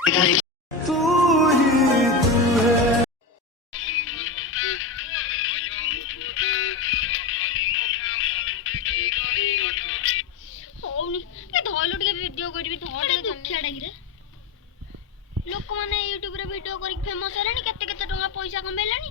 ହଉନି ଏ ଧଇଲୁ ଟିକେ ଭିଡିଓ କରିବି ଧଇଲୁ ଦେଖିଆ ଡାକିରେ ଲୋକମାନେ ୟୁଟ୍ୟୁବରେ ଭିଡିଓ କରିକି ଫେମସ୍ ହେଲେଣି କେତେ କେତେ ଟଙ୍କା ପଇସା କମେଇଲେଣି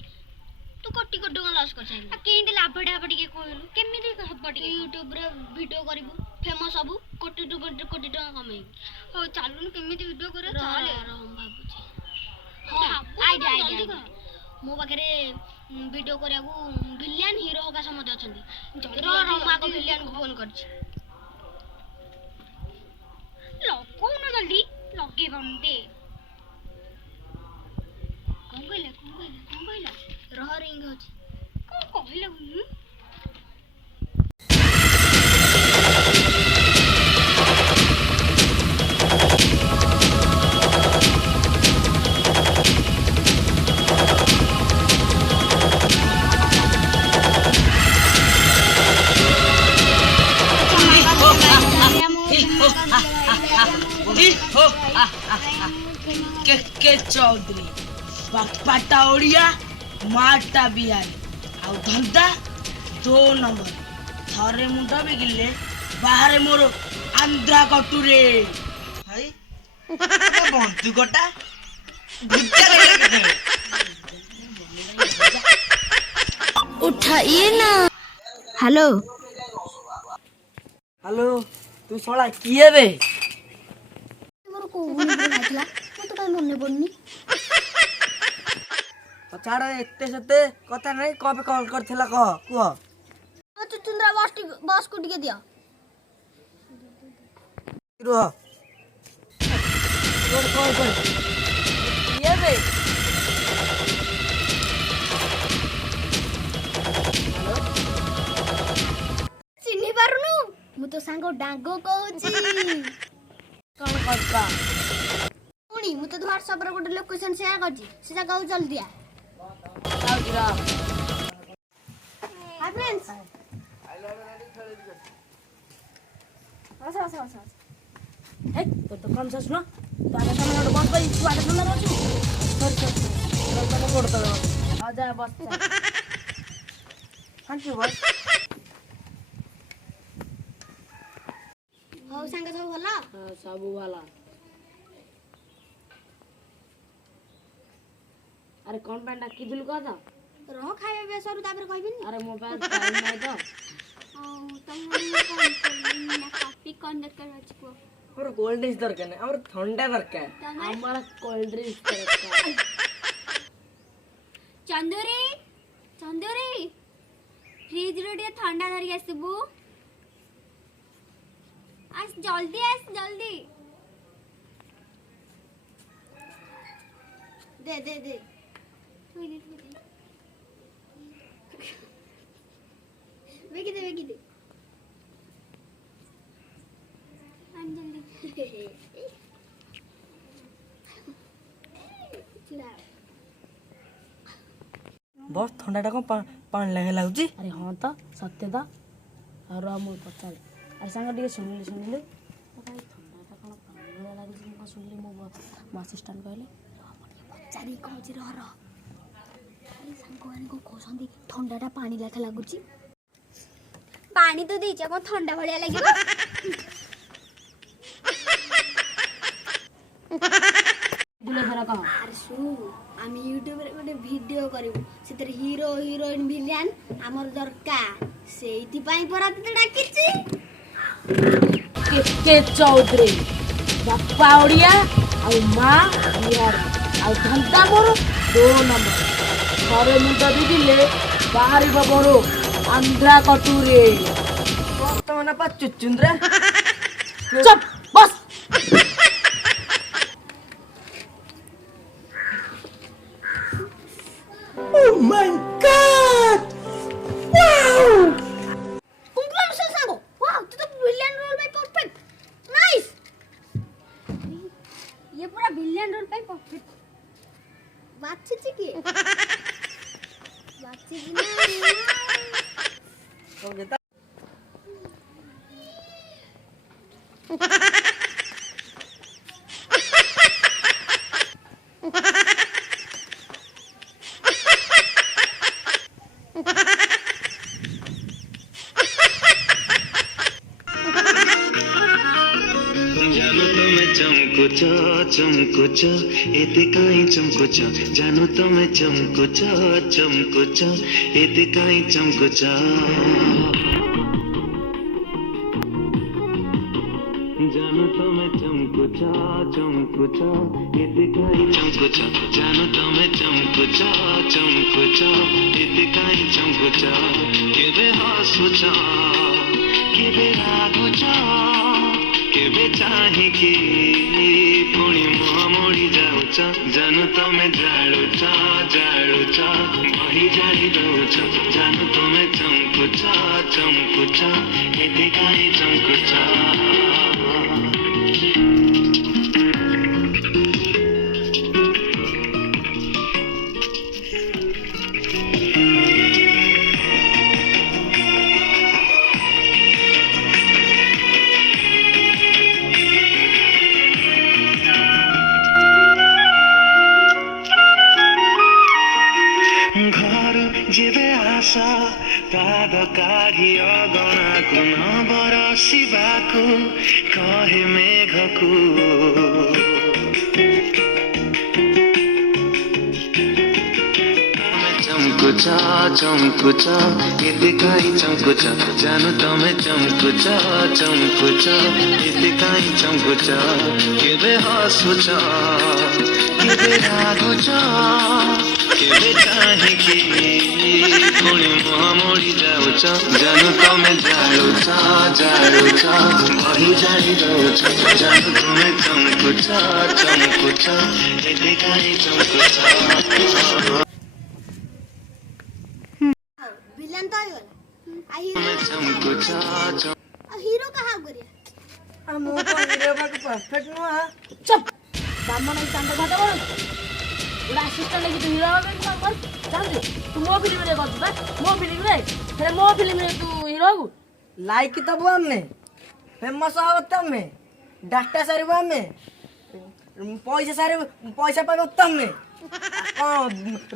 ତୁ କୋଟି କୋଟି ଟଙ୍କା ଲସ୍ କରିସାରିଲୁ କେମିତି ଲାଭଟା ହବ ଟିକେ କହିଲୁ କେମିତି ହବ ଟିକେ ୟୁଟ୍ୟୁବରେ ଭିଡିଓ କରିବୁ ଫେମସ୍ ହବୁ କୋଟି ଟଙ୍କା କମେଇବୁ ହଉ ଚାଲୁନୁ କେମିତି ଭିଡିଓ କରିବ ଚାଲେ ମୁଁ ଭାବୁଛି ହଁ ଆଇଡିଆ ମୋ ପାଖରେ ଭିଡିଓ କରିବାକୁ ଭିଲିଆନ୍ ହିରୋ ହକା ସମସ୍ତେ ଅଛନ୍ତି ଜଲ୍ଦି ମୁଁ ଆଗ ଭିଲିଆନ୍କୁ ଫୋନ୍ କରିଛି ଲଗଉନ ଜଲ୍ଦି ଲଗେଇ ପାରୁନି ଦେ କଣ କହିଲା ରହ ରିଙ୍ଗ ହଉଛି କଣ କହିଲା के चौधरी बापाटा ओडिया माटा बिहारी आउ धंदा 2 नंबर थरे मुंड बिगिले बाहर मोर आंध्रा कटुरे हाय बंदूकटा उठाइए ना हेलो हेलो तू सोला किए बे मोर को खाइला मते काई मने पड़नी तो छाड़ एते सते कथा नहीं कबे कॉल करथिला कह कुह तू चुंद्रा बस को टिके दिया रुह रोड कॉल कर किए बे चिन्ही पारुनु मु तो सांगो डांगो कहूची कौन करता पुणी मु तो व्हाट्सएप रे गोटे लोकेशन शेयर करजी से जगह जल्दी आ आउरा हाय फ्रेंड्स आसा ए तो कौन सा सुनो तो आगे सामने रोड बंद कर तू आगे सामने रोड सर तो रोड तो आ जा बस थैंक यू बस हो सांग सब भला सब वाला अरे कौन पैंट डाकी दिल को था रह खाइबे बेसरु तापर कहबिनी अरे मो पास टाइम नहीं तो तम कॉफी कौन दरकार अछि को हमर कोल्ड ड्रिंक्स दरकार नहीं हमर ठंडा दरकार हमारा कोल्ड ड्रिंक्स दरकार चंदुरी फ्रिज रो ଟିକେ ଥଣ୍ଡା ଧରି ଆସିବୁ आस जल्दी दे वेगी दे जल्दी बस ठंडाटा कौन पानी लगे लगुच अरे हाँ तो सत्य तो और मु पचार अरे सांग टे शुणिले भाई ठंडाटा कौन पानी लगे शुणिली मो असिस्टांट कहले पचारि कहूँ रह सांग मैंने कहते ठंडाटा पानी लेखा लगुच पानी तो दीच कौन ठंडा भाया लगे अरे शुण आम यूट्यूब रे गोटे वीडियो करू से हीरो हीरोइन विलियन आमर दरकार से परा तते डाकिछि के चौधरी बापा ओडिया आ मां बिहारी आ धंदा मोर 2 नंबर थरे मुंड बिगिले बाहर बबरो आंध्रा कटुरे वर्तमान पा चुचुंद्रा चुप बस Oh my god! Wow! Congratulations, Sango! Wow, तू तो विलेन रोल में परफेक्ट. नाइस. ये पूरा विलेन रोल में परफेक्ट. वाचिची की. वाचिची ना. कौन कहता? ଚମକୁଚ ଚମକୁଚ ଏତେ କାହିଁ ଚମକୁଚ ଜାନୁ ତମେ ଚମକୁଚ ଚମକୁଚ ଏତେ କାହିଁ ଚମକୁଚ জানো তুমি চমকুচ চমকুচ এতে কাই চমকুচ জানো তুমি চমকুচ চমকুচ এতে কাই চমকুচ কেবে হসুচ কেবে রাগুচ কেবে চাহিকি পুଣି ମୁହଁ ମୋଡ଼ି ଯାଉଛ ଜାନୁ ତମେ ଜାଳୁଛ ଜାଳୁଛ ବହି ଜାଳି ଦଉଛ ଜାନୁ ତମେ ଚମକୁଛ ଚମକୁଛ ଏତେ କାହିଁ ଚମକୁଛ ଘରୁ ଯେବେ ଆସ ପାଦ କାଢି ଅଗଣାକୁ ନ ବରସିବାକୁ କହେ ମେଘକୁ ଚମକୁଚ ଚମକୁଚ ଏତେ କାହିଁ ଚମକୁଚ ଜାନୁ ତମେ ଚମକୁଚ ଚମକୁଚ ଏତେ କାହିଁ ଚମକୁଚ କେବେ ହସୁଚ କେବେ ରାଗୁଚ କେବେ ଚାହିଁକି ପୁଣି ମୁହଁ ମୋଡ଼ି ଯାଉଛ ଜାନୁ ତମେ ଜାଳୁଛ ଜାଳୁଛ ବହି ଜାଳି ଦଉଛ ଜାନୁ ତମେ ଚମକୁଛ ଚମକୁଛ ଏତେ କାହିଁ ଚମକୁଛ विलन तो ही गला आ चमकुच हीरो कहाँ गरिया मो हीरो बाक परफेक्ट नुआ चुप बामन ई चांद घाट बोल उड़ा असिस्टेंट लगी तू हीरो बन कर चल तू मो फिल्म रे कर बा मो फिल्म रे फिर मो फिल्म रे तू हीरो लाइक तो बुआ में फेमस हो तब में डाटा सारी बुआ में पैसा पाबो तब में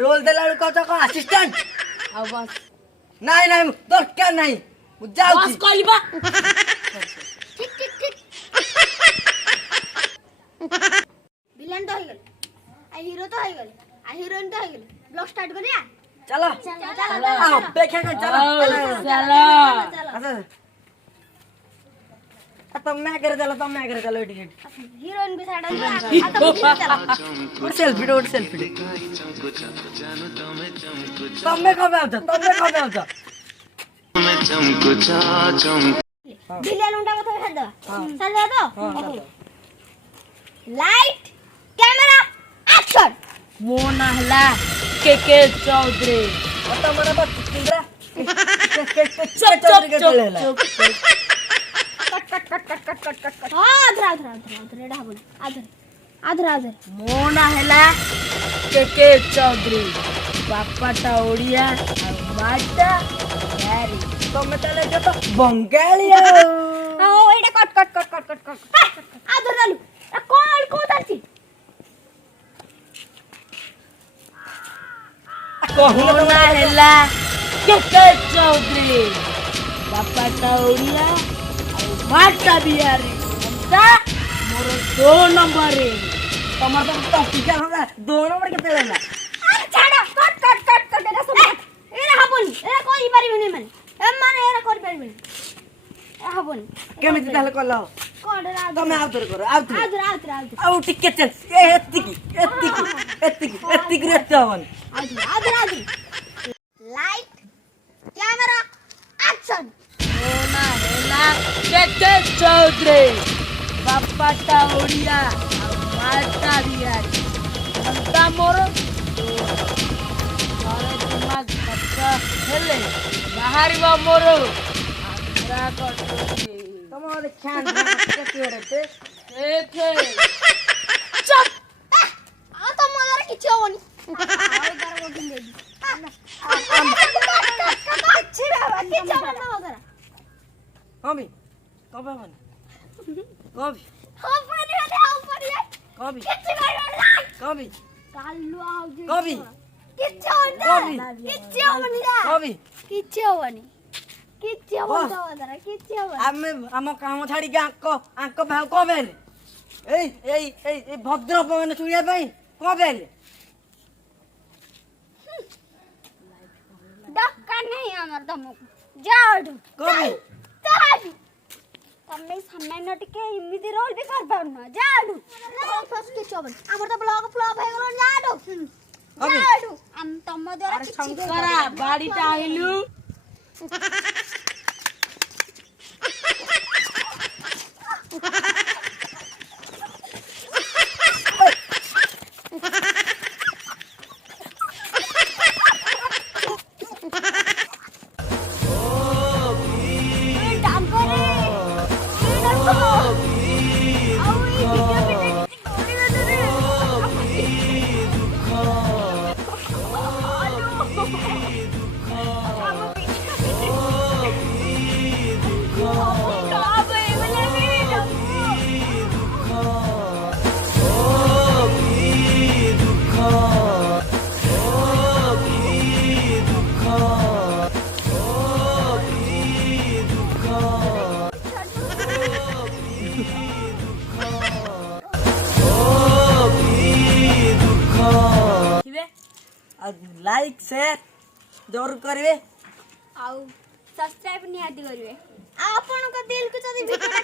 रोल देला को असिस्टेंट आ बस नहीं नहीं दरकार नहीं जाऊ बस कहलिबा ठीक ठीक ठीक विलन तो ही गला आ हीरो तो ही गले आ हीरोइन तो ही गले ब्लॉग स्टार्ट करिया चलो चलो आओ देखें चलो चलो अच्छा तुम मैं करे चलो टिकट हीरोइन भी साइड आ तो चलो सेल्फी तुम मैं कब आओ चमकुच चम विलन उंडा मत कर दो चल दो लाइट कैमरा एक्शन मो नहला के चौधरी तो मने बस चिंद्रा चुप हाँ आधर एडा बोल आधर मो नहला के चौधरी बापाटा ओडिया और माटा यारी तमे तले जो तो बंगालिया ओ एडा कट आधर चालू कॉल को तारची कोना हैला के चौधरी बापाटा ओडिया और माटा बिहारी हमका मोर 2 नंबर रे तमर तो टीका हमरा 2 नंबर केते लेला अरे छाड़ कट एडा सुन एडा हबोनी एडा कोई पारिबनी माने माने एडा कर पारिबनी हबोनी केमिति ताले कलो कोड रा तमे आउतर करो आउतर आउ टिके चल एत्तिकी रेत हवन आधर लाइट कैमरा एक्शन कोना हैला के चौधरी बापाटा ओडिया और माटा बिहारी हमका मोर सारे दिमाग कच्चा हेले बाहरी बा मोर आंध्रा कटोरी तमरे ख्यान के केरते देखे चुप आ तो मदर किछ होनी और बार वोटिंग दे दी अच्छी बाबा किछ होना मदर कभी कब बन कभी हां पानी है कभी किछ करना कभी काल्लू आओ जे कभी किछ होना किछ होनी कभी किछ होनी किछ होना मदर किछ होनी आम काम छाड़ी आंक भाव कबे ଏଇ ଭଦ୍ର ମାନେ ଶୁଣିବା ପାଇଁ କଣ ପାଇଲେ ଡକା ନାହିଁ ଆମର ତମକୁ ଯାଆଠୁ କଣ ତମେ ସାମାନ୍ୟ ଟିକେ ଏମିତି ରୋଲ ବି କରିପାରୁନ ଯାଆଠୁ କିଛି ହବନି ଆମର ତ ବ୍ଲଗ ଫ୍ଲପ ହେଇଗଲାଣି ଯାଆଠୁ ଯାଆଠୁ ତମ ଦ୍ୱାରା କିଛି ଶଙ୍କରା ବାଡିଟା ଆଇଲୁ लाइक शेयर जरूर करेंगे आउ सब्सक्राइब निहाती करेंगे आपन को दिल को जदी वीडियो